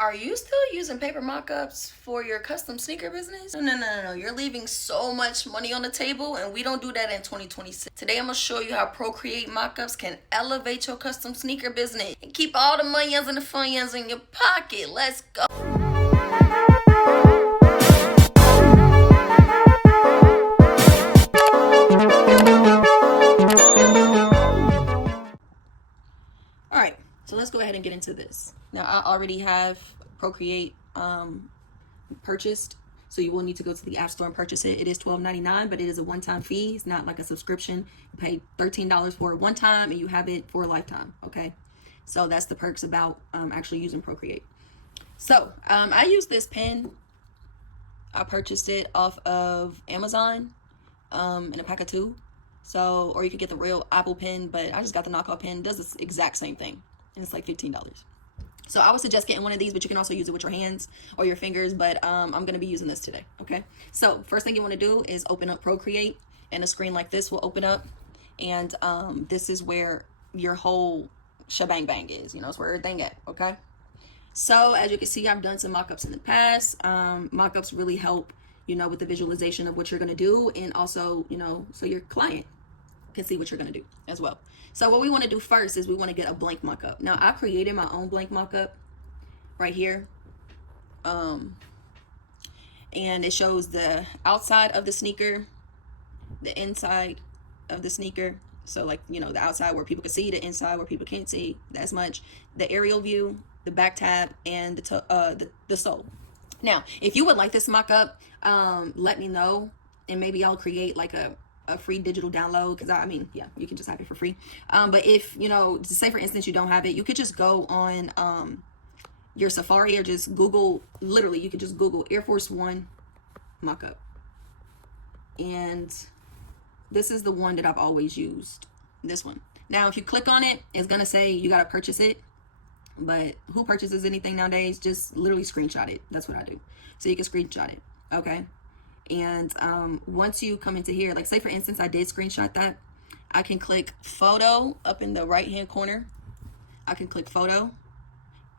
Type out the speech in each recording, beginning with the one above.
Are you still using paper mock-ups for your custom sneaker business? No. You're leaving so much money on the table, and we don't do that in 2026. Today, I'm going to show you how Procreate mock-ups can elevate your custom sneaker business and keep all the money and the funyuns in your pocket. Let's go. Alright, so let's go ahead and get into this. Now, I already have Procreate purchased, so you will need to go to the App Store and purchase it. It is $12.99, but it is a one-time fee. It's not like a subscription. You pay $13 for it one time, and you have it for a lifetime, okay? So that's the perks about actually using Procreate. So I use this pen. I purchased it off of Amazon in a pack of 2. So, or you could get the real Apple pen, but I just got the knockoff pen. It does the exact same thing, and it's like $15. So I would suggest getting one of these, but you can also use it with your hands or your fingers, but I'm going to be using this today, okay? So first thing you want to do is open up Procreate, and a screen like this will open up, and this is where your whole shebang bang is, you know, it's where everything at, okay? So as you can see, I've done some mock-ups in the past. Mock-ups really help, you know, with the visualization of what you're going to do, and also, you know, so your client can see what you're going to do as well. So what we want to do first is we want to get a blank mock-up. Now I created my own blank mock-up right here, and it shows the outside of the sneaker, the inside of the sneaker, so like, you know, the outside where people can see, the inside where people can't see as much, the aerial view, the back tab, and the sole. Now if you would like this mock-up, let me know, and maybe I'll create like a free digital download, because I mean, yeah, you can just have it for free. But if, you know, say for instance you don't have it, you could just go on your Safari, or just Google, literally you could just Google Air Force One mock-up, and this is the one that I've always used, this one. Now if you click on it, it's gonna say you gotta purchase it, but who purchases anything nowadays? Just literally screenshot it. That's what I do. So you can screenshot it, okay? And once you come into here, like say for instance I did screenshot that, I can click photo up in the right hand corner. I can click photo,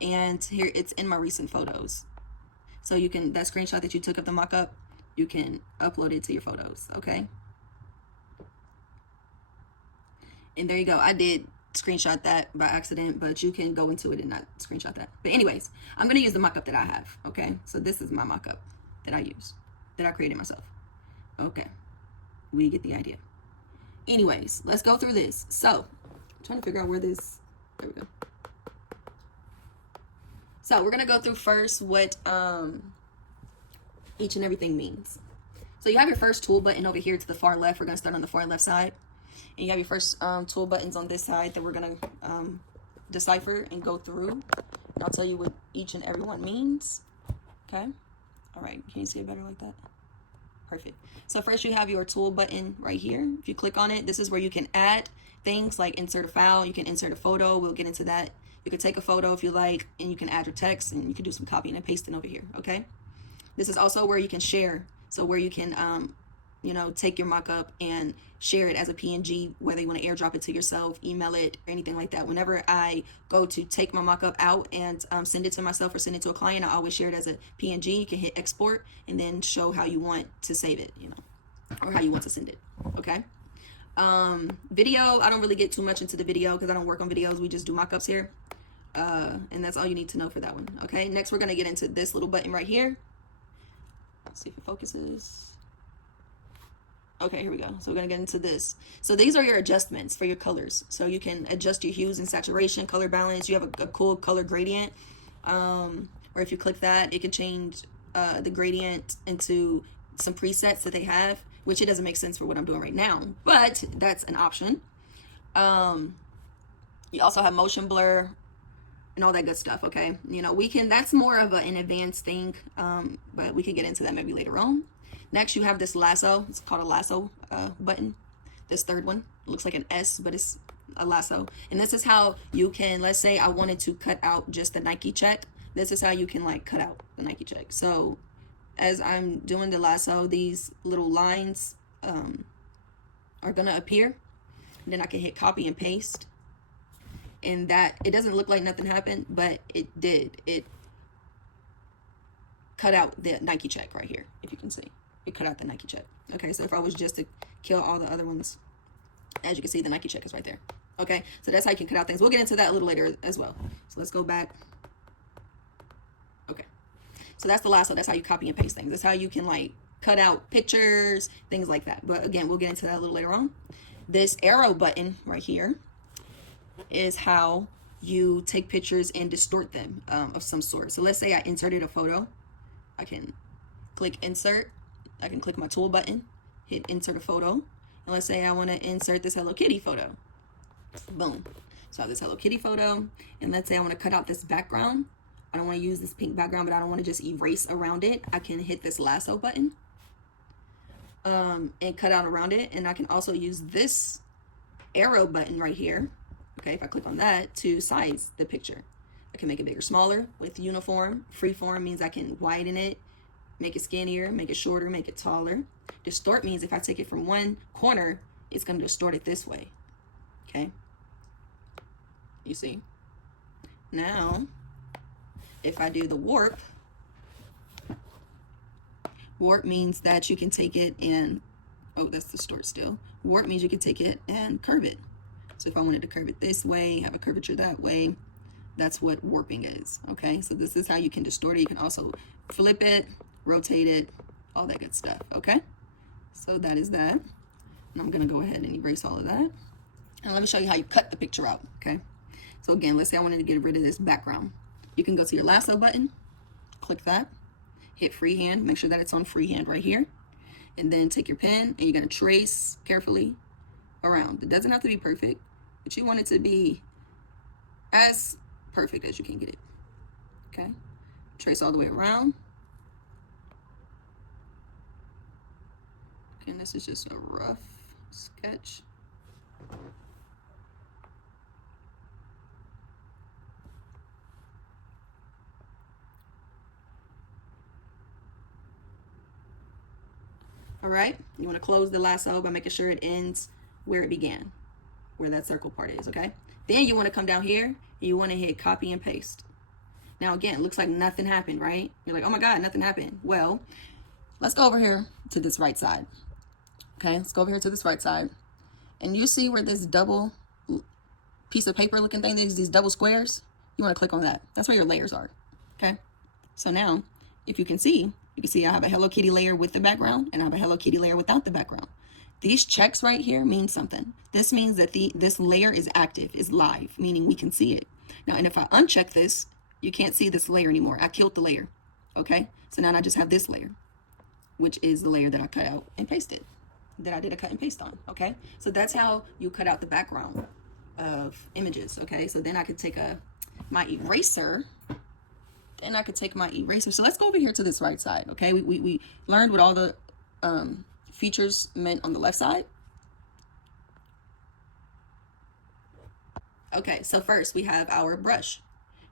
and here it's in my recent photos. So you can, that screenshot that you took of the mock-up, you can upload it to your photos, okay? And there you go. I did screenshot that by accident, but you can go into it and not screenshot that. But anyways, I'm going to use the mock-up that I have, okay? So this is my mock-up that I use, that I created myself. Okay, we get the idea. Anyways, let's go through this. So I'm trying to figure out where this, there we go. So we're gonna go through first what each and everything means. So you have your first tool button over here to the far left. We're gonna start on the far left side, and you have your first tool buttons on this side that we're gonna decipher and go through, and I'll tell you what each and every one means. Okay, all right, can you see it better like that? Perfect. So first you have your tool button right here. If you click on it, this is where you can add things like insert a file. You can insert a photo. We'll get into that. You can take a photo if you like, and you can add your text, and you can do some copying and pasting over here, okay? This is also where you can share. So where you can, you know, take your mock-up and share it as a PNG, whether you want to airdrop it to yourself, email it, or anything like that. Whenever I go to take my mock-up out and send it to myself or send it to a client, I always share it as a PNG. You can hit export and then show how you want to save it, you know, or how you want to send it, okay? Video, I don't really get too much into the video because I don't work on videos. We just do mock-ups here. And that's all you need to know for that one, okay? Next, we're going to get into this little button right here. Let's see if it focuses. Okay, here we go. So we're going to get into this. So these are your adjustments for your colors. So you can adjust your hues and saturation, color balance. You have a cool color gradient. Or if you click that, it can change the gradient into some presets that they have, which it doesn't make sense for what I'm doing right now, but that's an option. You also have motion blur and all that good stuff, okay? You know, we can, that's more of an advanced thing, but we can get into that maybe later on. Next, you have this lasso. It's called a lasso button. This third one, it looks like an S, but it's a lasso. And this is how you can, let's say I wanted to cut out just the Nike check. This is how you can like cut out the Nike check. So as I'm doing the lasso, these little lines are gonna appear. Then I can hit copy and paste. And that, it doesn't look like nothing happened, but it did. It cut out the Nike check right here. If you can see, it cut out the Nike check. Okay, so if I was just to kill all the other ones, as you can see, the Nike check is right there. Okay, so that's how you can cut out things. We'll get into that a little later as well. So let's go back. Okay, so that's the lasso. That's how you copy and paste things. That's how you can like cut out pictures, things like that. But again, we'll get into that a little later on. This arrow button right here is how you take pictures and distort them of some sort. So let's say I inserted a photo. I can click insert. I can click my tool button, hit insert a photo. And let's say I want to insert this Hello Kitty photo. Boom. So I have this Hello Kitty photo. And let's say I want to cut out this background. I don't want to use this pink background, but I don't want to just erase around it. I can hit this lasso button and cut out around it. And I can also use this arrow button right here. Okay, if I click on that to size the picture. I can make it bigger, smaller with uniform. Freeform means I can widen it, make it skinnier, make it shorter, make it taller. Distort means if I take it from one corner, it's going to distort it this way. Okay, you see? Now, if I do the warp means that you can take it and, oh, that's distort still. Warp means you can take it and curve it. So if I wanted to curve it this way, have a curvature that way, that's what warping is, okay? So this is how you can distort it. You can also flip it, rotate it, all that good stuff, okay? So that is that. And I'm gonna go ahead and erase all of that. And let me show you how you cut the picture out, okay? So again, let's say I wanted to get rid of this background. You can go to your lasso button, click that, hit freehand, make sure that it's on freehand right here. And then take your pen and you're gonna trace carefully around. It doesn't have to be perfect, but you want it to be as perfect as you can get it. Okay, trace all the way around. Okay, and this is just a rough sketch. All right, you want to close the lasso by making sure it ends where it began, where that circle part is, okay? Then you want to come down here and you want to hit copy and paste. Now again, it looks like nothing happened, right? You're like, oh my God, nothing happened. Well, let's go over here to this right side. Okay, let's go over here to this right side. And you see where this double piece of paper looking thing is, these double squares? You want to click on that. That's where your layers are, okay? So now, if you can see I have a Hello Kitty layer with the background and I have a Hello Kitty layer without the background. These checks right here mean something. This means that this layer is active, is live, meaning we can see it. Now, and if I uncheck this, you can't see this layer anymore. I killed the layer, okay? So now I just have this layer, which is the layer that I cut out and pasted, that I did a cut and paste on, okay? So that's how you cut out the background of images, okay? So then I could take my eraser. So let's go over here to this right side, okay? We learned what all the features meant on the left side. Okay, so first we have our brush.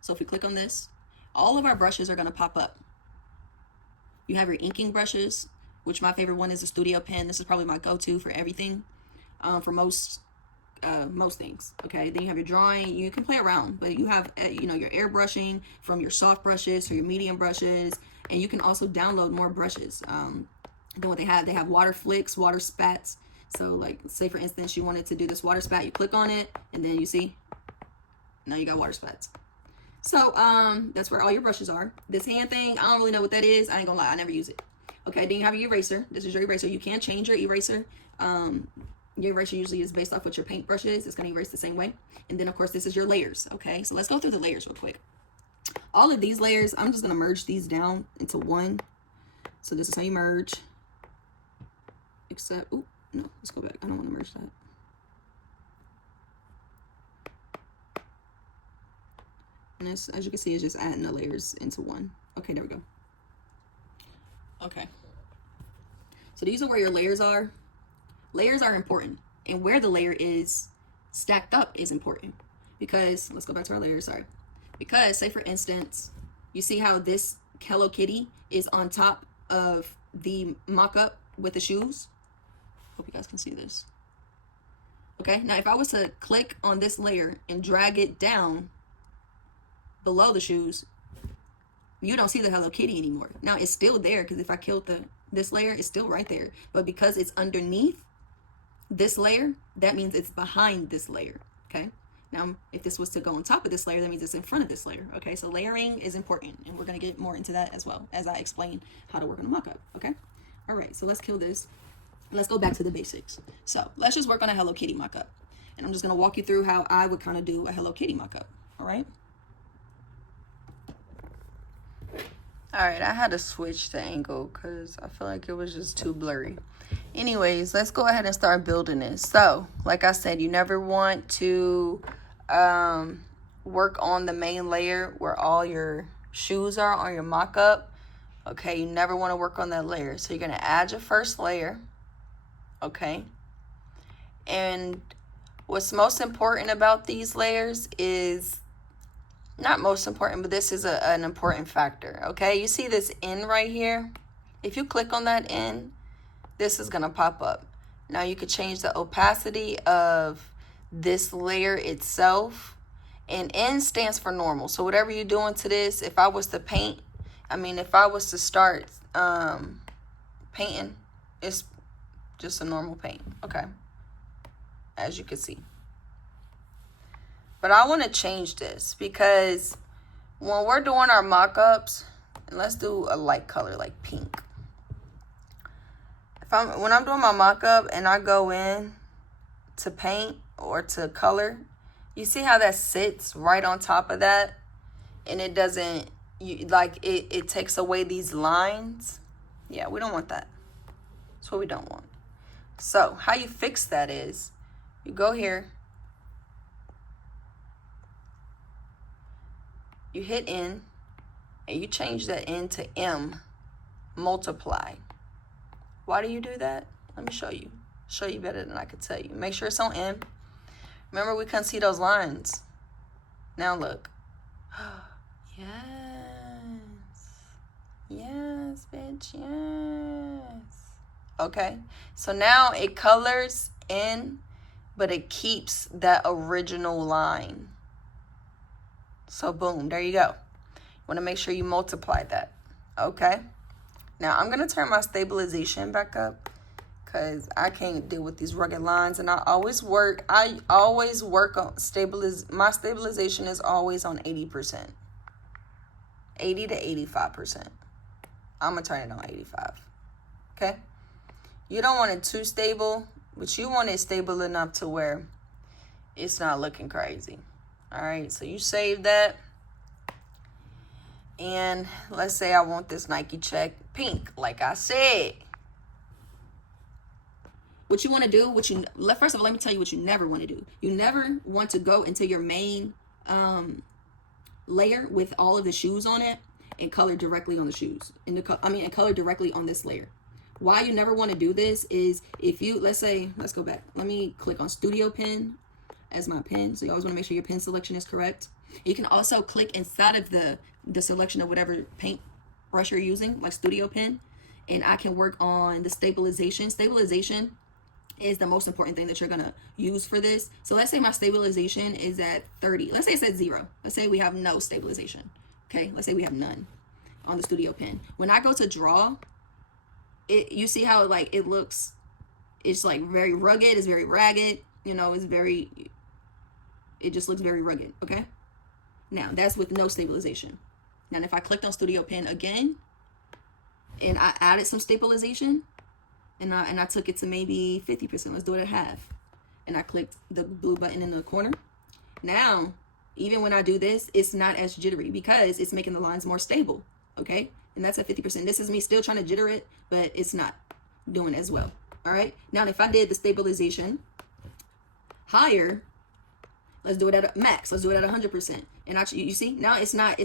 So if we click on this, all of our brushes are gonna pop up. You have your inking brushes, which my favorite one is a studio pen. This is probably my go-to for everything, for most things, okay? Then you have your drawing. You can play around, but you have your airbrushing from your soft brushes to your medium brushes, and you can also download more brushes. Then what they have water flicks, water spats. So like, say for instance, you wanted to do this water spat, you click on it, and then you see, now you got water spats. So that's where all your brushes are. This hand thing, I don't really know what that is. I ain't gonna lie, I never use it. Okay, then you have your eraser. This is your eraser. You can change your eraser. Your eraser usually is based off what your paintbrush is. It's gonna erase the same way. And then of course, this is your layers, okay? So let's go through the layers real quick. All of these layers, I'm just gonna merge these down into one. So this is how you merge. Except, oh, no, let's go back. I don't wanna merge that. And this, as you can see, is just adding the layers into one. Okay, there we go. Okay. So these are where your layers are. Layers are important. And where the layer is stacked up is important. Because, let's go back to our layers, sorry. Because, say for instance, you see how this Hello Kitty is on top of the mock-up with the shoes? Hope you guys can see this. Okay, now if I was to click on this layer and drag it down below the shoes, you don't see the Hello Kitty anymore. Now it's still there because if I killed this layer, it's still right there. But because it's underneath this layer, that means it's behind this layer, okay? Now, if this was to go on top of this layer, that means it's in front of this layer, okay? So layering is important, and we're gonna get more into that as well as I explain how to work on a mockup, okay? All right, so let's kill this. Let's go back to the basics. So let's just work on a Hello Kitty mockup. And I'm just gonna walk you through how I would kind of do a Hello Kitty mockup, all right? All right, I had to switch the angle because I feel like it was just too blurry. Anyways, let's go ahead and start building this. So, like I said, you never want to work on the main layer where all your shoes are on your mock-up. Okay, you never want to work on that layer. So you're going to add your first layer. Okay. And what's most important about these layers is, not most important, but this is an important factor, okay? You see this N right here? If you click on that N, this is gonna pop up. Now you could change the opacity of this layer itself, and N stands for normal. So whatever you're doing to this, if I was to paint, if I was to start painting, it's just a normal paint, okay? As you can see. But I want to change this because when we're doing our mock-ups, and let's do a light color like pink. When I'm doing my mock-up and I go in to paint or to color, you see how that sits right on top of that, and it doesn't, it takes away these lines. Yeah, we don't want that. That's what we don't want. So how you fix that is you go here. You hit N, and you change that N to M, multiply. Why do you do that? Let me show you. Show you better than I could tell you. Make sure it's on M. Remember, we couldn't see those lines. Now look. Yes. Yes, bitch, yes. Okay, so now it colors in, but it keeps that original line. So boom, there you go. You want to make sure you multiply that. Okay. Now I'm going to turn my stabilization back up because I can't deal with these rugged lines. And I always work on my stabilization is always on 80%. 80 to 85%. I'm going to turn it on 85. Okay. You don't want it too stable, but you want it stable enough to where it's not looking crazy. All right, so you save that. And let's say I want this Nike check pink, like I said. What you want to do, first of all, let me tell you what you never want to do. You never want to go into your main layer with all of the shoes on it and color directly on the shoes. And color directly on this layer. Why you never want to do this is if you, let's go back. Let me click on Studio Pen as my pen. So you always want to make sure your pen selection is correct. You can also click inside of the selection of whatever paint brush you're using, like Studio Pen, and I can work on the stabilization. Stabilization is the most important thing that you're gonna use for this. So let's say my stabilization is at 30. Let's say it's at 0. Let's say we have no stabilization. Okay, let's say we have none on the Studio Pen. When I go to draw, you see how it looks, it's like very rugged, it's very ragged, it just looks very rugged, okay? Now, that's with no stabilization. Now, if I clicked on Studio Pen again, and I added some stabilization, and I took it to maybe 50%, let's do it at half, and I clicked the blue button in the corner. Now, even when I do this, it's not as jittery because it's making the lines more stable, okay? And that's at 50%. This is me still trying to jitter it, but it's not doing as well, all right? Now, if I did the stabilization higher, let's do it at max. Let's do it at 100%. And actually, you see, now it's not.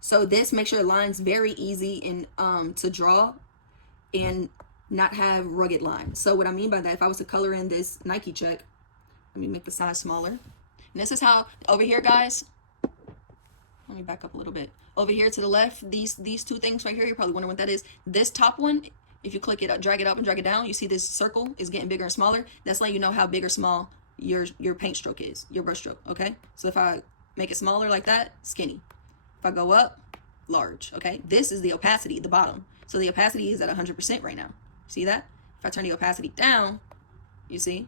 So this makes your lines very easy and to draw and not have rugged lines. So what I mean by that, if I was to color in this Nike check, let me make the size smaller. And this is how, over here, guys, let me back up a little bit. Over here to the left, these two things right here, you're probably wondering what that is. This top one, if you click it, drag it up and drag it down, you see this circle is getting bigger and smaller. That's letting you know how big or small your paint stroke is, your brush stroke, okay? So if I make it smaller like that, skinny. If I go up, large, okay? This is the opacity, the bottom. So the opacity is at 100% right now. See that? If I turn the opacity down, you see?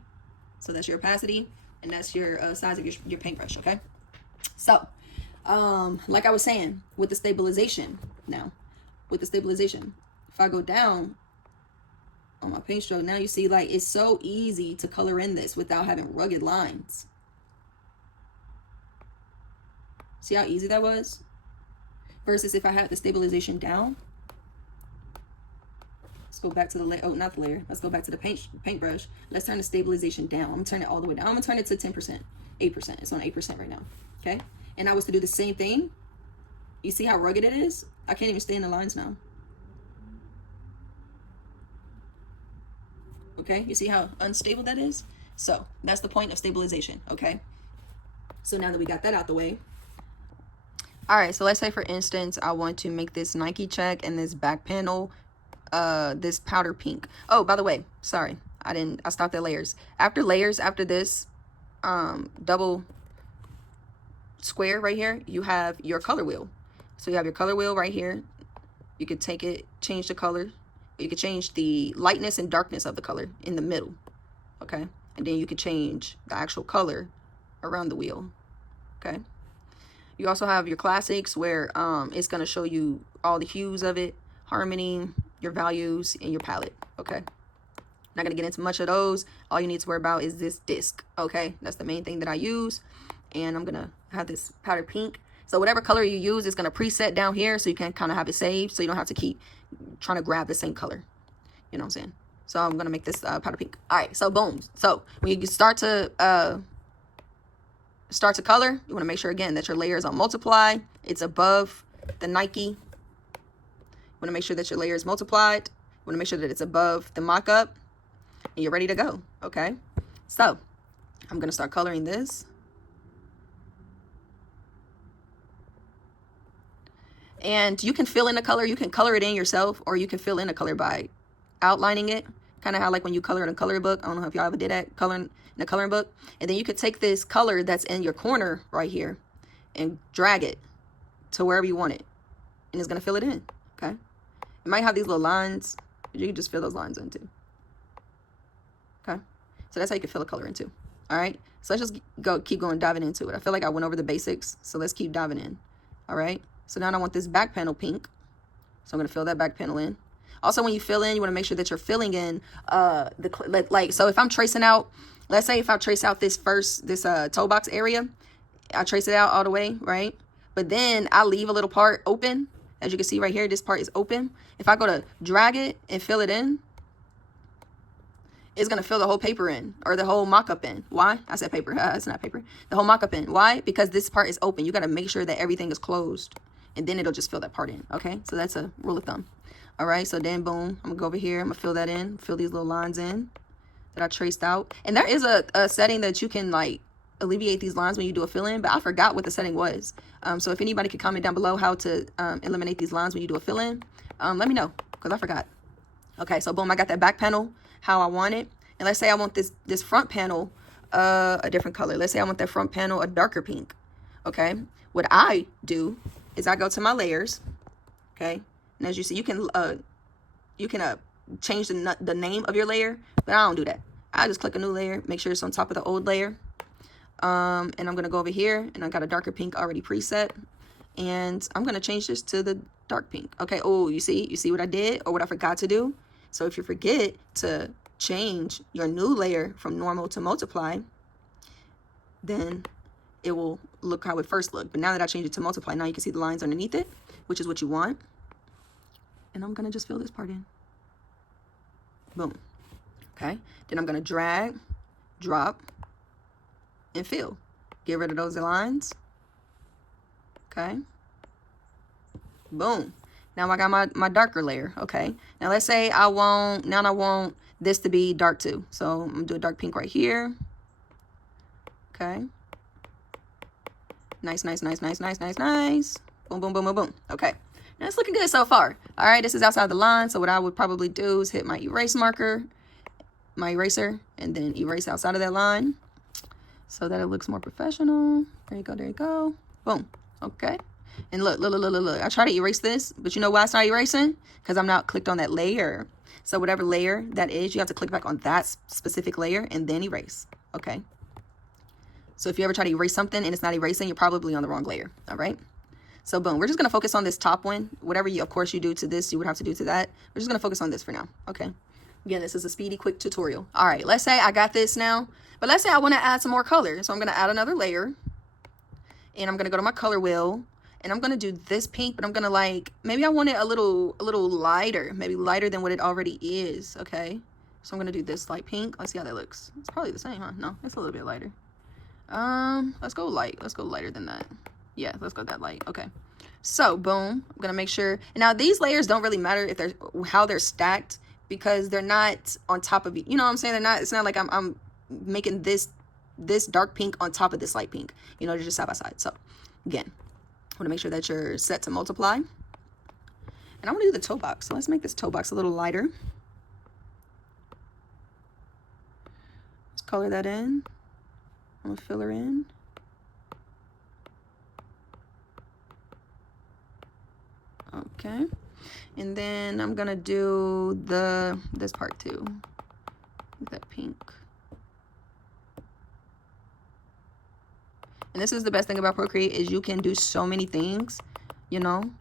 So that's your opacity, and that's your size of your paintbrush, okay? So, like I was saying, with the stabilization now, if I go down on my paint stroke, now you see, like, it's so easy to color in this without having rugged lines. See how easy that was? Versus if I had the stabilization down. Let's go back to the layer. Oh, not the layer. Let's go back to the paintbrush. Let's turn the stabilization down. I'm gonna turn it all the way down. I'm gonna turn it to 10%, 8%. It's on 8% right now. Okay. And I was to do the same thing. You see how rugged it is? I can't even stay in the lines now. Okay. You see how unstable that is? So that's the point of stabilization. Okay. So now that we got that out the way. All right. So let's say, for instance, I want to make this Nike check and this back panel this powder pink. Oh, by the way, sorry, I stopped at layers. After this double square right here, you have your color wheel. So you have your color wheel right here. You could take it, change the color. You could change the lightness and darkness of the color in the middle, okay? And then you could change the actual color around the wheel, okay? You also have your classics, where it's going to show you all the hues of it, harmony, your values, and your palette, okay? Not gonna get into much of those. All you need to worry about is this disc, okay? That's the main thing that I use. And I'm gonna have this powder pink. So whatever color you use is gonna preset down here, so you can kind of have it saved, so you don't have to keep trying to grab the same color. You know what I'm saying? So I'm gonna make this powder pink. All right, so boom. So when you start to color, you wanna make sure, again, that your layer is on multiply. It's above the Nike. You want to make sure that your layer is multiplied. You want to make sure that it's above the mock-up, and you're ready to go, okay? So I'm going to start coloring this. And you can fill in the color. You can color it in yourself, or you can fill in a color by outlining it. Kind of how, like, when you color in a coloring book. I don't know if y'all ever did that, coloring in a coloring book. And then you could take this color that's in your corner right here and drag it to wherever you want it. And it's going to fill it in, okay? It might have these little lines, but you can just fill those lines in too. Okay, so that's how you can fill a color in too. All right, so let's just keep diving into it. I feel like I went over the basics, so let's keep diving in. All right, so now I want this back panel pink, so I'm gonna fill that back panel in. Also, when you fill in, you want to make sure that you're filling in so if I'm tracing out, let's say if I trace out this toe box area, I trace it out all the way, right? But then I leave a little part open. As you can see right here, this part is open. If I go to drag it and fill it in, it's going to fill the whole paper in, or the whole mock-up in. Why? I said paper. It's not paper. The whole mock-up in. Why? Because this part is open. You got to make sure that everything is closed, and then it'll just fill that part in, okay? So that's a rule of thumb. All right, so then boom, I'm going to go over here. I'm going to fill that in, fill these little lines in that I traced out. And there is a setting that you can, like, alleviate these lines when you do a fill-in, but I forgot what the setting was. So if anybody could comment down below how to eliminate these lines when you do a fill-in, let me know, because I forgot. Okay, so boom, I got that back panel how I want it. And let's say I want this front panel a different color. Let's say I want that front panel a darker pink. Okay, what I do is I go to my layers. Okay, and as you see, you can change the name of your layer, but I don't do that. I just click a new layer, make sure it's on top of the old layer. And I'm going to go over here, and I got a darker pink already preset, and I'm going to change this to the dark pink. Okay. Oh, you see what I did, or what I forgot to do? So if you forget to change your new layer from normal to multiply, then it will look how it first looked. But now that I changed it to multiply, now you can see the lines underneath it, which is what you want. And I'm going to just fill this part in. Boom. Okay. Then I'm going to drag, drop, and fill. Get rid of those lines. Okay. Boom. Now I got my darker layer. Okay. Now let's say I want this to be dark too. So I'm gonna do a dark pink right here. Okay. Nice, nice, nice, nice, nice, nice, nice. Boom, boom, boom, boom, boom. Okay. Now it's looking good so far. All right. This is outside the line. So what I would probably do is hit my erase marker, my eraser, and then erase outside of that line, so that it looks more professional. There you go, there you go. Boom. Okay. And look. I try to erase this, but you know why it's not erasing? Because I'm not clicked on that layer. So whatever layer that is, you have to click back on that specific layer and then erase. Okay. So if you ever try to erase something and it's not erasing, you're probably on the wrong layer. All right. So boom, we're just going to focus on this top one. Whatever you, of course, you do to this, you would have to do to that. We're just going to focus on this for now. Okay. Again, this is a speedy, quick tutorial. All right. Let's say I got this now, but let's say I want to add some more color. So I'm going to add another layer and I'm going to go to my color wheel and I'm going to do this pink, but I'm going to like, maybe I want it a little lighter, maybe lighter than what it already is. Okay. So I'm going to do this light pink. Let's see how that looks. It's probably the same, huh? No, it's a little bit lighter. Let's go light. Let's go lighter than that. Yeah, let's go that light. Okay. So boom, I'm going to make sure. And now these layers don't really matter if they're how they're stacked because they're not on top of, you know what I'm saying? They're not, it's not like I'm making this dark pink on top of this light pink, you know, they're just side by side. So again, I want to make sure that you're set to multiply. And I want to do the toe box. So let's make this toe box a little lighter. Let's color that in. I'm gonna fill her in. Okay. And then I'm gonna do this part too. That pink. And this is the best thing about Procreate is you can do so many things, you know. Can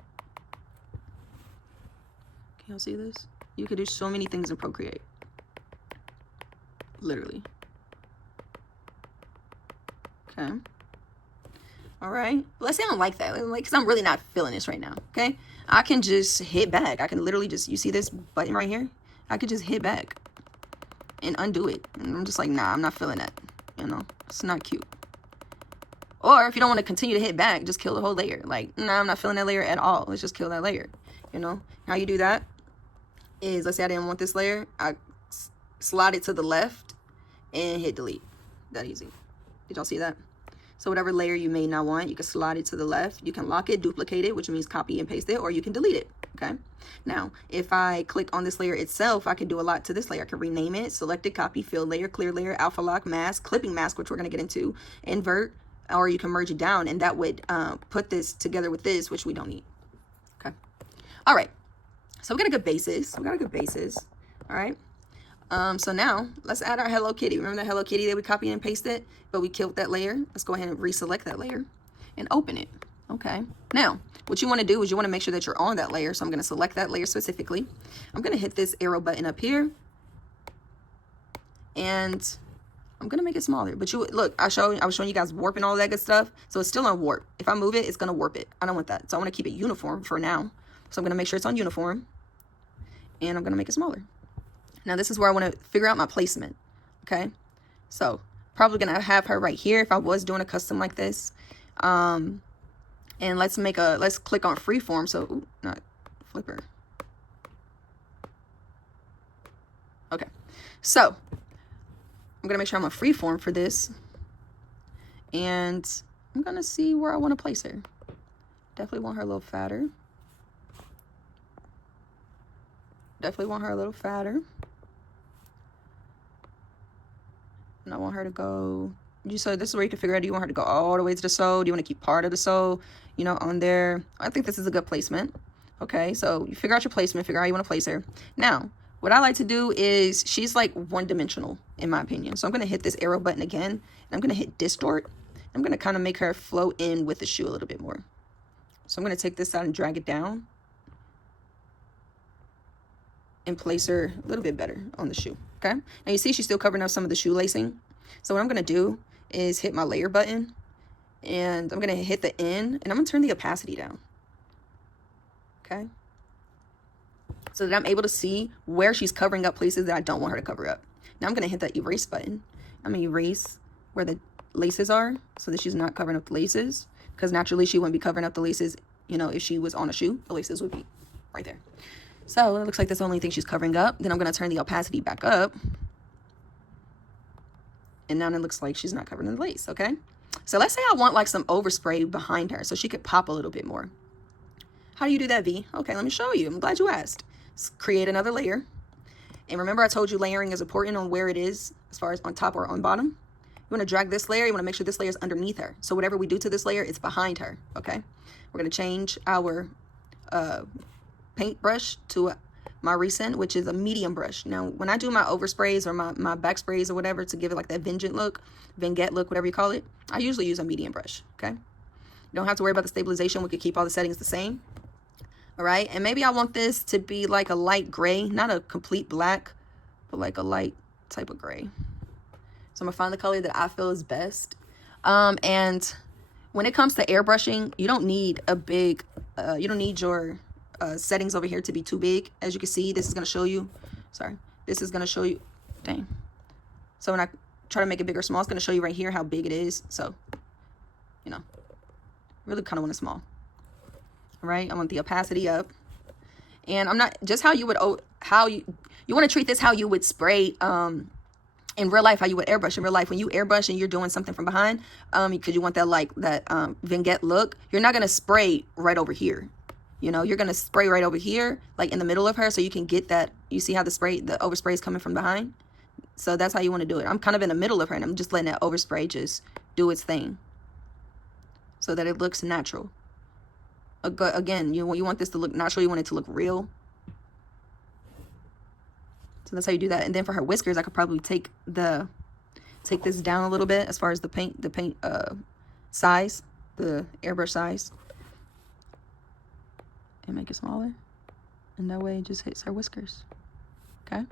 y'all see this? You can do so many things in Procreate. Literally. Okay. All right. Let's say I don't like that. Like, because I'm really not feeling this right now. Okay. I can just hit back. I can literally just, you see this button right here? I could just hit back and undo it. And I'm just like, nah, I'm not feeling that. You know, it's not cute. Or if you don't want to continue to hit back, just kill the whole layer. Like, nah, I'm not feeling that layer at all. Let's just kill that layer. You know, how you do that is, let's say I didn't want this layer. I slide it to the left and hit delete. That easy. Did y'all see that? So whatever layer you may not want, you can slide it to the left. You can lock it, duplicate it, which means copy and paste it, or you can delete it. Okay. Now, if I click on this layer itself, I can do a lot to this layer. I can rename it, select it, copy, fill layer, clear layer, alpha lock, mask, clipping mask, which we're going to get into, invert, or you can merge it down, and that would put this together with this, which we don't need. Okay. All right. So we got a good basis. We got a good basis. All right. So now let's add our Hello Kitty. Remember the Hello Kitty that we copied and pasted, but we killed that layer? Let's go ahead and reselect that layer and open it. Okay. Now, what you want to do is you want to make sure that you're on that layer. So I'm going to select that layer specifically. I'm going to hit this arrow button up here and I'm going to make it smaller. But you look, I was showing you guys warp and all that good stuff. So it's still on warp. If I move it, it's going to warp it. I don't want that. So I want to keep it uniform for now. So I'm going to make sure it's on uniform and I'm going to make it smaller. Now this is where I want to figure out my placement. Okay. So probably going to have her right here if I was doing a custom like this. And let's click on freeform. So, ooh, not flipper. Okay. So I'm going to make sure I'm on freeform for this. And I'm going to see where I want to place her. Definitely want her a little fatter. Definitely want her a little fatter. And I want her to go, so this is where you can figure out, do you want her to go all the way to the sole? Do you want to keep part of the sole, you know, on there? I think this is a good placement. Okay, so you figure out your placement, figure out how you want to place her. Now, what I like to do is, she's like one-dimensional, in my opinion. So I'm going to hit this arrow button again, and I'm going to hit distort. I'm going to kind of make her flow in with the shoe a little bit more. So I'm going to take this out and drag it down and place her a little bit better on the shoe. Okay, now you see she's still covering up some of the shoe lacing. So what I'm going to do is hit my layer button and I'm going to hit the N and I'm going to turn the opacity down. Okay, so that I'm able to see where she's covering up places that I don't want her to cover up. Now I'm going to hit that erase button. I'm going to erase where the laces are so that she's not covering up the laces, because naturally she wouldn't be covering up the laces, you know, if she was on a shoe, the laces would be right there. So it looks like that's the only thing she's covering up. Then I'm going to turn the opacity back up. And now it looks like she's not covering the lace, okay? So let's say I want like some overspray behind her so she could pop a little bit more. How do you do that, V? Okay, let me show you. I'm glad you asked. Let's create another layer. And remember I told you layering is important on where it is, as far as on top or on bottom. want to drag this layer. You want to make sure this layer is underneath her. So whatever we do to this layer, it's behind her, okay? We're going to change our paintbrush to my recent, which is a medium brush. Now, when I do my oversprays or my back sprays or whatever to give it like that vignette look, whatever you call it, I usually use a medium brush, okay? You don't have to worry about the stabilization. We could keep all the settings the same, all right? And maybe I want this to be like a light gray, not a complete black, but like a light type of gray. So I'm gonna find the color that I feel is best. And when it comes to airbrushing, you don't need a big, you don't need your settings over here to be too big. As you can see, this is gonna show you, this is gonna show you, dang. So when I try to make it big or small, it's gonna show you right here how big it is. So, you know, really kind of want it small. All right, I want the opacity up. And I'm not, just how you would, you want to treat this how you would spray in real life, how you would airbrush in real life. When you airbrush and you're doing something from behind, because you want that like that vignette look, you're not going to spray right over here. You know, you're going to spray right over here, like in the middle of her, so you can get that. You see how the overspray is coming from behind? So that's how you want to do it. I'm kind of in the middle of her, and I'm just letting that overspray just do its thing so that it looks natural. Again, you want this to look natural. You want it to look real. So that's how you do that. And then for her whiskers, I could probably take this down a little bit as far as the paint size, the airbrush size, and make it smaller. And that way it just hits her whiskers. Okay.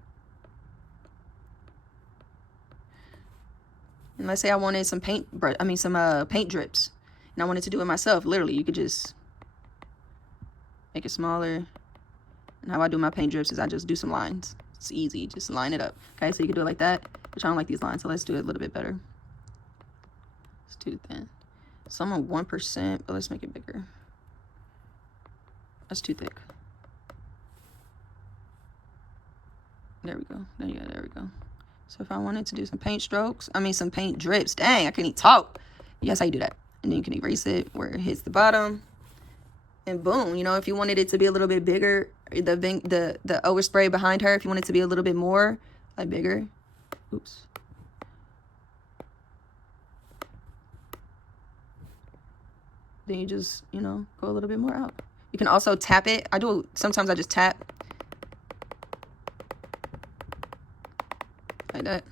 And let's say I wanted some paint drips, and I wanted to do it myself. Literally, you could just make it smaller. And how I do my paint drips is I just do some lines. It's easy, just line it up. Okay, so you can do it like that, which I don't like these lines, so let's do it a little bit better. It's too thin. So I'm on 1%, but let's make it bigger. That's too thick. There we go. There we go. So if I wanted to do some paint strokes, some paint drips. Dang, I can't even talk. Yes, how you do that. And then you can erase it where it hits the bottom. And boom, you know, if you wanted it to be a little bit bigger, the overspray behind her, if you want it to be a little bit more, like bigger. Oops. Then you just, you know, go a little bit more out. You can also tap it. Sometimes I just tap. Like that.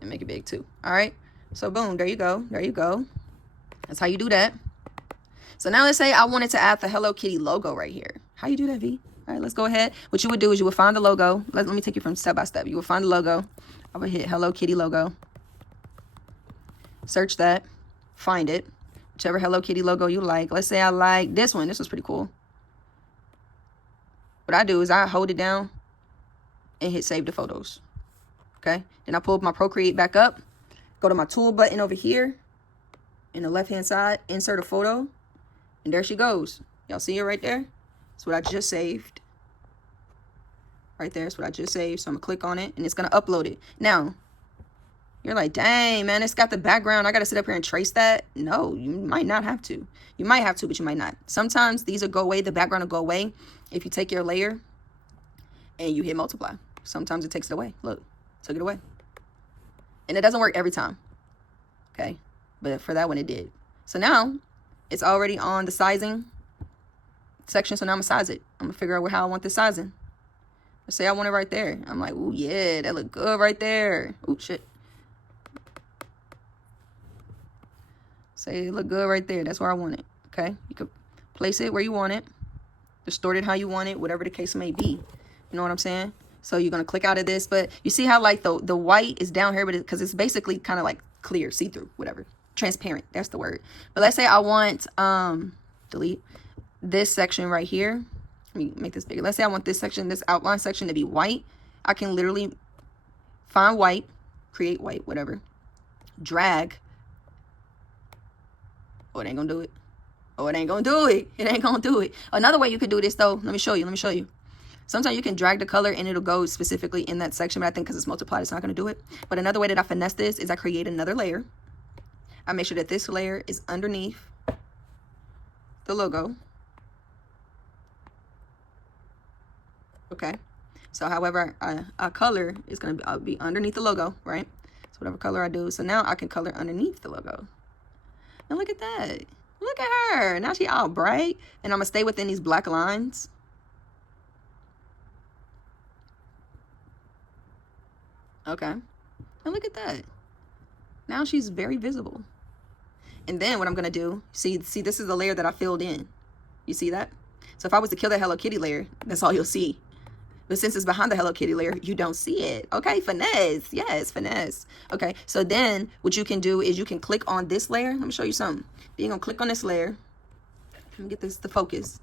And make it big too. All right. So boom, there you go. There you go. That's how you do that. So now let's say I wanted to add the Hello Kitty logo right here. How you do that, V? All right, let's go ahead. What you would do is you would find the logo. Let me take you from step by step. You would find the logo. I would hit Hello Kitty logo. Search that. Find it. Whichever Hello Kitty logo you like. Let's say I like this one. This was pretty cool. What I do is I hold it down and hit Save to Photos. Okay? Then I pull my Procreate back up. Go to my tool button over here. In the left-hand side, insert a photo. And there she goes. Y'all see it right there? That's what I just saved. Right there. That's what I just saved. So I'm going to click on it. And it's going to upload it. Now, you're like, dang, man, it's got the background. I got to sit up here and trace that. No, you might not have to. You might have to, but you might not. Sometimes these will go away. The background will go away if you take your layer and you hit multiply. Sometimes it takes it away. Look, took it away. And it doesn't work every time. Okay? But for that one, it did. So now, it's already on the sizing section, so now I'm going to size it. I'm going to figure out how I want this sizing. Let's say I want it right there. I'm like, ooh, yeah, that look good right there. Ooh, shit. Say it look good right there. That's where I want it, okay? You could place it where you want it. Distort it how you want it, whatever the case may be. You know what I'm saying? So you're going to click out of this, but you see how like the white is down here, but because it's basically kind of like clear, see-through, whatever. Transparent, that's the word. But let's say I want delete this section right here. Let me make this bigger. Let's say I want this section, this outline section to be white. I can literally find white, create white, whatever, drag. Oh, it ain't gonna do it. Oh, it ain't gonna do it. It ain't gonna do it. Another way you could do this though, let me show you. Sometimes you can drag the color and it'll go specifically in that section, but I think because it's multiplied, it's not gonna do it. But another way that I finesse this is I create another layer. I make sure that this layer is underneath the logo. Okay. So however I color is going to be underneath the logo, right? So whatever color I do. So now I can color underneath the logo. And look at that. Look at her. Now she all bright. And I'm going to stay within these black lines. Okay. And look at that. Now she's very visible. And then what I'm going to do, see, this is the layer that I filled in. You see that? So if I was to kill that Hello Kitty layer, that's all you'll see. But since it's behind the Hello Kitty layer, you don't see it. Okay, finesse. Yes, finesse. Okay, so then what you can do is you can click on this layer. Let me show you something. Then you're going to click on this layer. Let me get this to focus.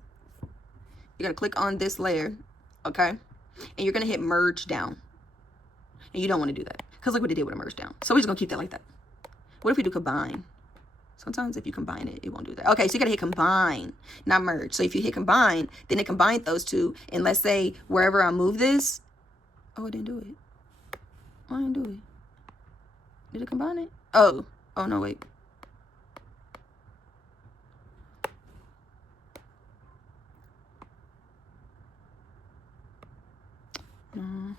You're going to click on this layer, okay? And you're going to hit merge down. And you don't want to do that. Because look what it did with a merge down. So we're just going to keep that like that. What if we do combine? Sometimes if you combine it, it won't do that. Okay, so you got to hit combine, not merge. So if you hit combine, then it combined those two. And let's say wherever I move this. Oh, it didn't do it. I didn't do it. Did it combine it? Oh, no, wait. No.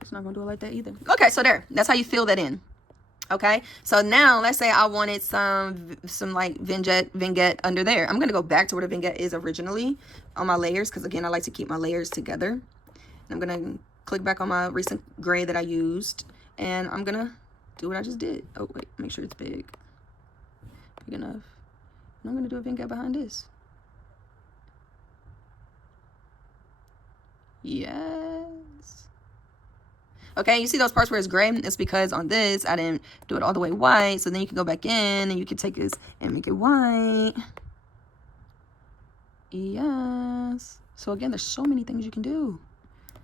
It's not gonna do it like that either. Okay, so there, that's how you fill that in. Okay, so now let's say I wanted some like vignette under there. I'm gonna go back to where the vignette is originally on my layers, because again I like to keep my layers together. And I'm gonna click back on my recent gray that I used, and I'm gonna do what I just did. Oh wait, make sure it's big enough. And I'm gonna do a vignette behind this. Yes. Okay, you see those parts where it's gray? It's because on this, I didn't do it all the way white. So then you can go back in and you can take this and make it white. Yes. So again, there's so many things you can do.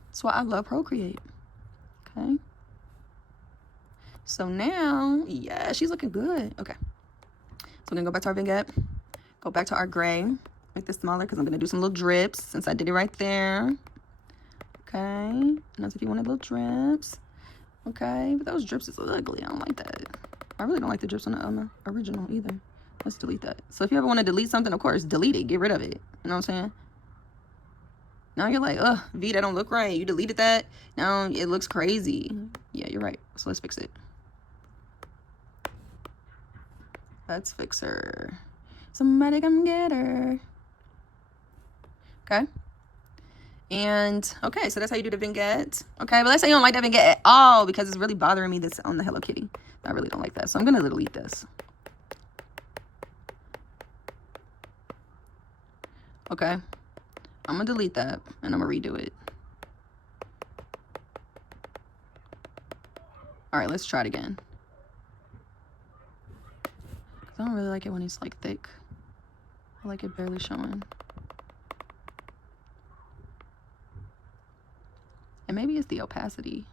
That's why I love Procreate. Okay. So now, yeah, she's looking good. Okay. So we're going to go back to our vignette. Go back to our gray. Make this smaller because I'm going to do some little drips since I did it right there. Okay, and that's if you wanted little drips. Okay, but those drips is ugly. I don't like that. I really don't like the drips on the original either. Let's delete that. So if you ever want to delete something, of course, delete it. Get rid of it. You know what I'm saying? Now you're like, ugh, V, that don't look right. You deleted that. Now it looks crazy. Yeah, you're right. So let's fix it. Let's fix her. Somebody come get her. Okay. And okay, so that's how you do the vignette. Okay, but let's say you don't like that vignette at all because it's really bothering me this on the Hello Kitty. I really don't like that. So I'm gonna delete this. Okay. I'm gonna delete that and I'm gonna redo it. All right, let's try it again. I don't really like it when it's like thick. I like it barely showing. And maybe it's the opacity.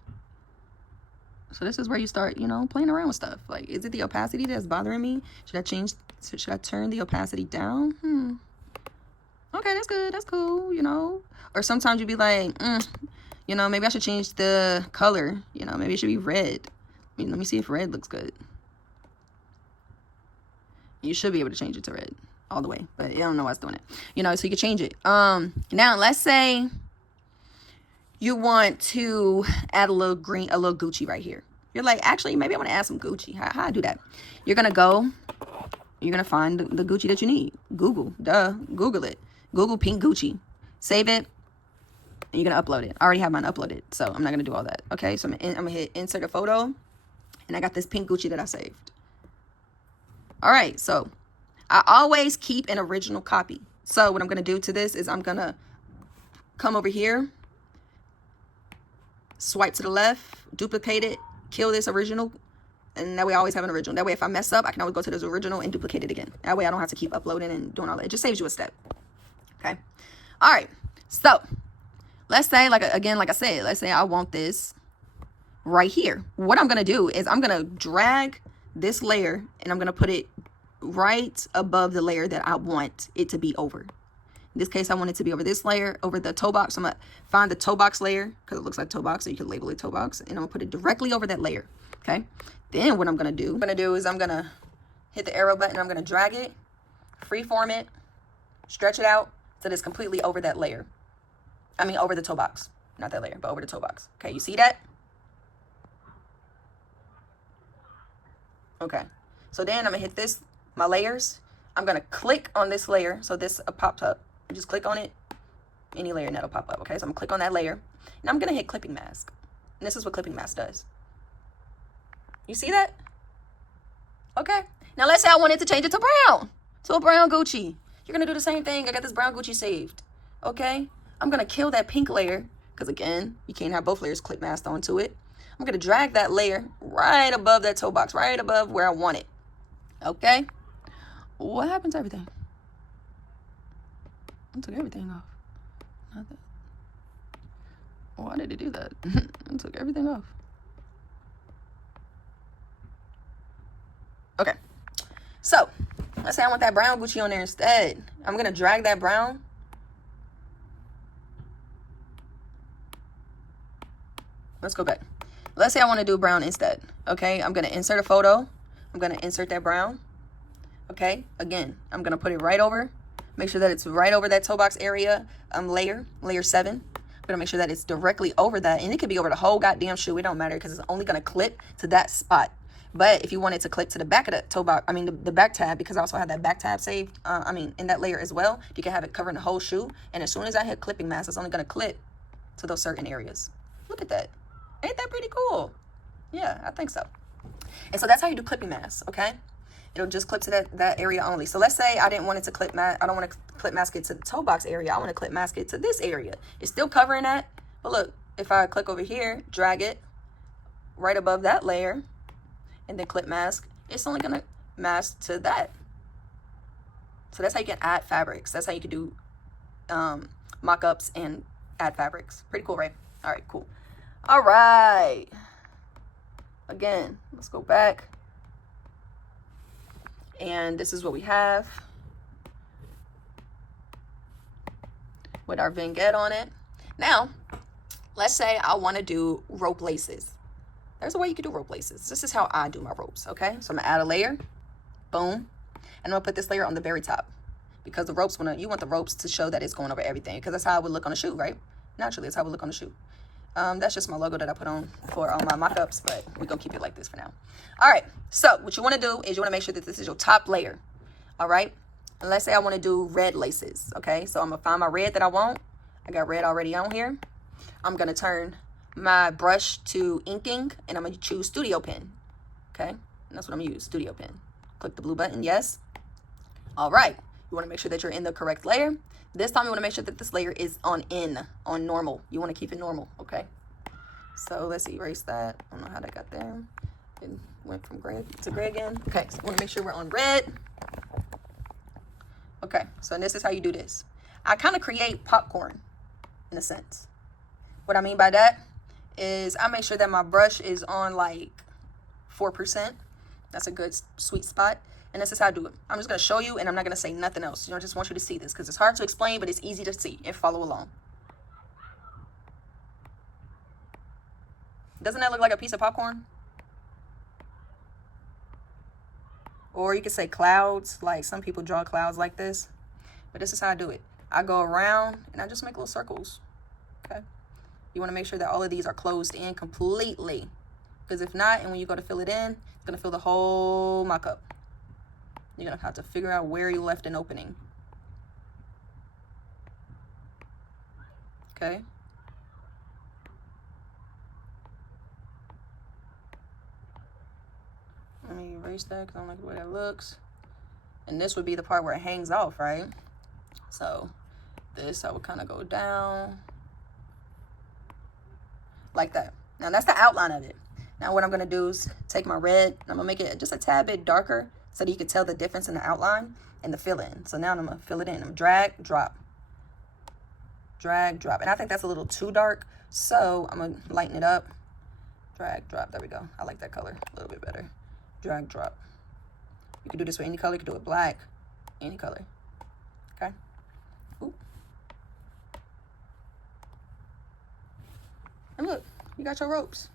So this is where you start, you know, playing around with stuff. Like, is it the opacity that's bothering me? Should I turn the opacity down? Okay, that's good. That's cool, you know. Or sometimes you'd be like, you know, maybe I should change the color. You know, maybe it should be red. I mean, let me see if red looks good. You should be able to change it to red all the way. But I don't know why it's doing it. You know, so you can change it. Now, let's say you want to add a little green, a little Gucci right here. You're like, actually, maybe I want to add some Gucci. How I do that? You're going to go, you're going to find the Gucci that you need. Google it. Google pink Gucci. Save it. And you're going to upload it. I already have mine uploaded, so I'm not going to do all that. Okay, so I'm going to hit insert a photo. And I got this pink Gucci that I saved. All right, so I always keep an original copy. So what I'm going to do to this is I'm going to come over here. Swipe to the left, duplicate it, kill this original, and that way I always have an original. That way if I mess up, I can always go to this original and duplicate it again. That way I don't have to keep uploading and doing all that. It just saves you a step. Okay. All right. So let's say, like I said, let's say I want this right here. What I'm going to do is I'm going to drag this layer and I'm going to put it right above the layer that I want it to be over. In this case, I want it to be over this layer, over the toe box. I'm going to find the toe box layer because it looks like toe box, so you can label it toe box. And I'm going to put it directly over that layer, okay? Then what I'm going to do is I'm going to hit the arrow button. I'm going to drag it, freeform it, stretch it out so that it's completely over that layer. I mean, over the toe box. not that layer, but over the toe box. Okay, you see that? Okay, so then I'm gonna hit this, my layers. I'm gonna click on this layer, so this pops up. Just click on it, any layer and that'll pop up. Okay, so I'm gonna click on that layer, and I'm gonna hit clipping mask. And this is what clipping mask does. You see that? Okay, now let's say I wanted to change it to brown, to a brown Gucci. You're gonna do the same thing. I got this brown Gucci saved. Okay, I'm gonna kill that pink layer, because again, you can't have both layers clip masked onto it. I'm gonna drag that layer right above that toe box, right above where I want it. Okay, what happened to everything? I took everything off. Not that. Why did it do that? I took everything off. Okay, so let's say I want that brown Gucci on there instead. I'm gonna drag that brown. Let's go back. Let's say I want to do brown instead. Okay, I'm gonna insert a photo. I'm gonna insert that brown. Okay, again, I'm gonna put it right over. Make sure that it's right over that toe box area. Layer 7. I'm gonna make sure that it's directly over that, and it could be over the whole goddamn shoe. It don't matter because it's only gonna clip to that spot. But if you want it to clip to the back of the toe box, the back tab, because I also have that back tab saved, in that layer as well, you can have it covering the whole shoe. And as soon as I hit clipping mask, it's only gonna clip to those certain areas. Look at that. Ain't that pretty cool? Yeah, I think so. And so that's how you do clipping masks, okay? It'll just clip to that area only. So let's say I didn't want it to clip mask. I don't want to clip mask it to the toe box area. I want to clip mask it to this area. It's still covering that. But look, if I click over here, drag it right above that layer, and then clip mask, it's only going to mask to that. So that's how you can add fabrics. That's how you can do mock-ups and add fabrics. Pretty cool, right? All right, cool. All right. Again, let's go back. And this is what we have with our vignette on it. Now, let's say I want to do rope laces. There's a way you can do rope laces. This is how I do my ropes, okay? So I'm gonna add a layer, boom, and I'm gonna put this layer on the very top, because the ropes, you want the ropes to show that it's going over everything, because that's how it would look on a shoe, right? Naturally, that's how it would look on a shoe. That's just my logo that I put on for all my mock-ups, but we're gonna keep it like this for now. All right, so what you want to do is you want to make sure that this is your top layer. All right, and let's say I want to do red laces. Okay, so I'm gonna find my red that I want. I got red already on here. I'm gonna turn my brush to inking, and I'm gonna choose Studio Pen. Okay, and that's what I'm gonna use, Studio Pen. Click the blue button, yes. All right, you want to make sure that you're in the correct layer. This time you want to make sure that this layer is on normal. You want to keep it normal, okay? So let's erase that. I don't know how that got there. It went from gray to gray again. Okay, so I want to make sure we're on red. Okay, so this is how you do this. I kind of create popcorn in a sense. What I mean by that is I make sure that my brush is on like 4%. That's a good sweet spot. And this is how I do it. I'm just going to show you, and I'm not going to say nothing else. I just want you to see this because it's hard to explain, but it's easy to see and follow along. Doesn't that look like a piece of popcorn? Or you could say clouds, like some people draw clouds like this. But this is how I do it. I go around, and I just make little circles. Okay? You want to make sure that all of these are closed in completely. Because if not, and when you go to fill it in, it's going to fill the whole mock-up. You're going to have to figure out where you left an opening. Okay? Let me erase that because I don't like the way that looks. And this would be the part where it hangs off, right? So this, I would kind of go down like that. Now that's the outline of it. Now what I'm going to do is take my red, and I'm going to make it just a tad bit darker so that you can tell the difference in the outline and the fill in. So now I'm going to fill it in. I'm drag, drop. Drag, drop. And I think that's a little too dark, so I'm going to lighten it up. Drag, drop. There we go. I like that color a little bit better. Drag, drop. You can do this with any color. You can do it black, any color. Okay? Ooh. And look, you got your ropes.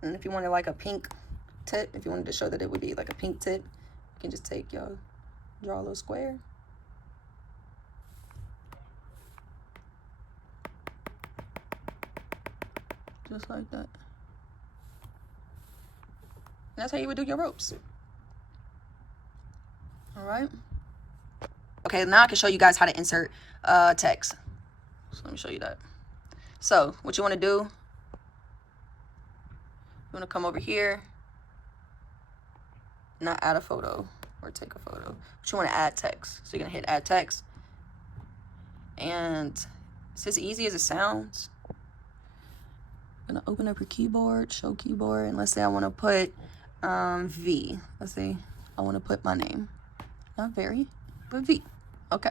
And if you wanted like a pink tip, if you wanted to show that it would be like a pink tip, you can just take your, draw a little square. Just like that. And that's how you would do your ropes. All right. Okay, now I can show you guys how to insert text. So let me show you that. So what you want to do, you want to come over here, not add a photo or take a photo, but you want to add text. So you're going to hit add text. And it's as easy as it sounds. I'm going to open up your keyboard, show keyboard, and let's say I want to put V. Let's say I want to put my name. Not very, but V. Okay.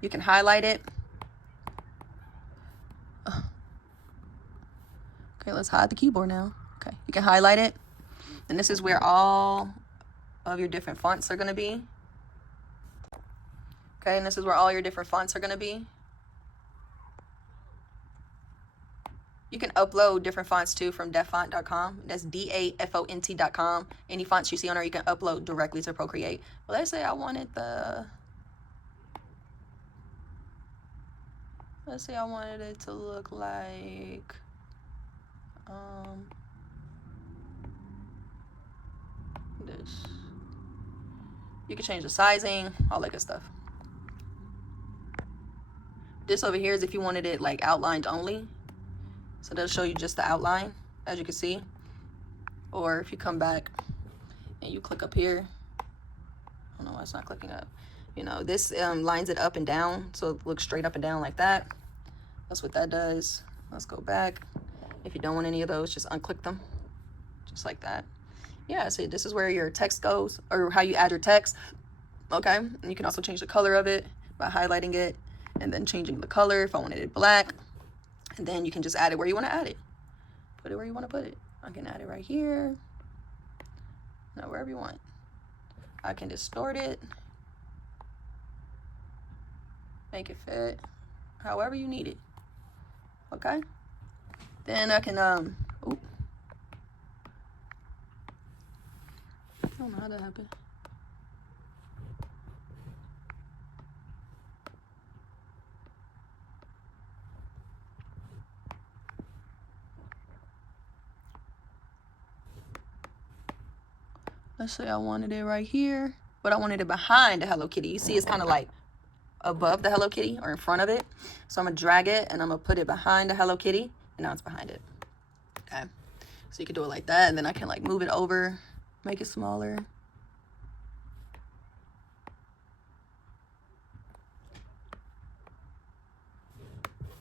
You can highlight it. Okay, let's hide the keyboard now. Okay, you can highlight it. And this is where all of your different fonts are going to be. Okay, and this is where all your different fonts are going to be. You can upload different fonts too from defont.com. That's DAFONT.com. Any fonts you see on there, you can upload directly to Procreate. But let's say I wanted the... Let's say I wanted it to look like... this. You can change the sizing, all that good stuff. This over here is if you wanted it like outlined only. So that'll show you just the outline, as you can see. Or if you come back and you click up here, I don't know why it's not clicking up. You know, this lines it up and down, so it looks straight up and down like that. That's what that does. Let's go back. If you don't want any of those, just unclick them, just like that. Yeah, so this is where your text goes, or how you add your text. Okay, and you can also change the color of it by highlighting it and then changing the color if I wanted it black. And then you can just add it where you want to add it. Put it where you want to put it. I can add it right here. No, wherever you want. I can distort it. Make it fit however you need it. Okay? Then I can, oop. I don't know how that happened. Let's say I wanted it right here, but I wanted it behind the Hello Kitty. You see it's kind of like above the Hello Kitty or in front of it. So I'm gonna drag it and I'm gonna put it behind the Hello Kitty, and now it's behind it. Okay, so you can do it like that, and then I can like move it over, make it smaller.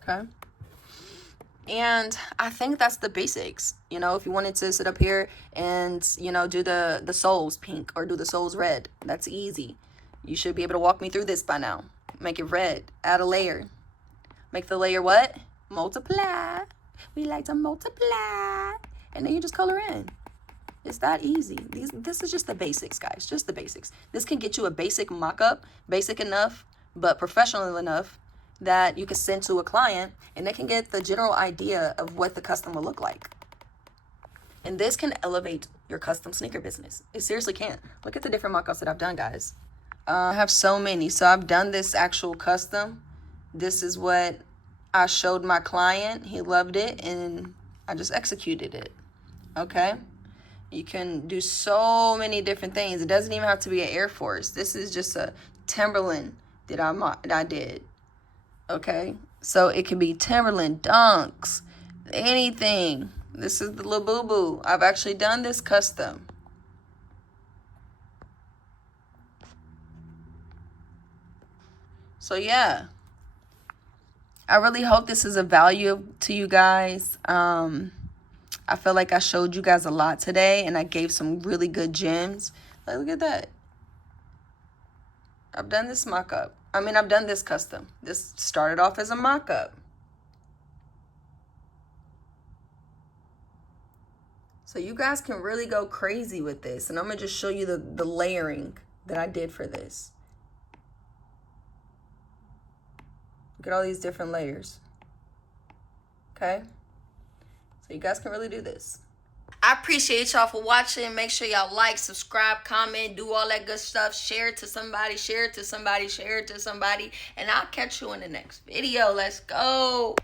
Okay. And I think that's the basics. You know, if you wanted to sit up here and, you know, do the soles pink or do the soles red, that's easy. You should be able to walk me through this by now. Make it red, add a layer. Make the layer what? Multiply. We like to multiply. And then you just color in. It's that easy. This is just the basics, guys, just the basics. This can get you a basic mock-up, basic enough, but professional enough that you can send to a client, and they can get the general idea of what the custom will look like. And this can elevate your custom sneaker business. It seriously can. Look at the different mock-ups that I've done, guys. I have so many. So I've done this actual custom. This is what I showed my client. He loved it, and I just executed it. Okay? You can do so many different things. It doesn't even have to be an Air Force. This is just a Timberland that I did. Okay, so it can be Timberland, Dunks, anything. This is the Labubu. I've actually done this custom. So yeah, I really hope this is of value to you guys. I feel like I showed you guys a lot today, and I gave some really good gems. Like, look at that. I've done this mock-up. I've done this custom. This started off as a mock-up. So you guys can really go crazy with this. And I'm going to just show you the layering that I did for this. Look at all these different layers. Okay? So you guys can really do this. I appreciate y'all for watching. Make sure y'all like, subscribe, comment, do all that good stuff. Share it to somebody, share it to somebody, share it to somebody. And I'll catch you in the next video. Let's go.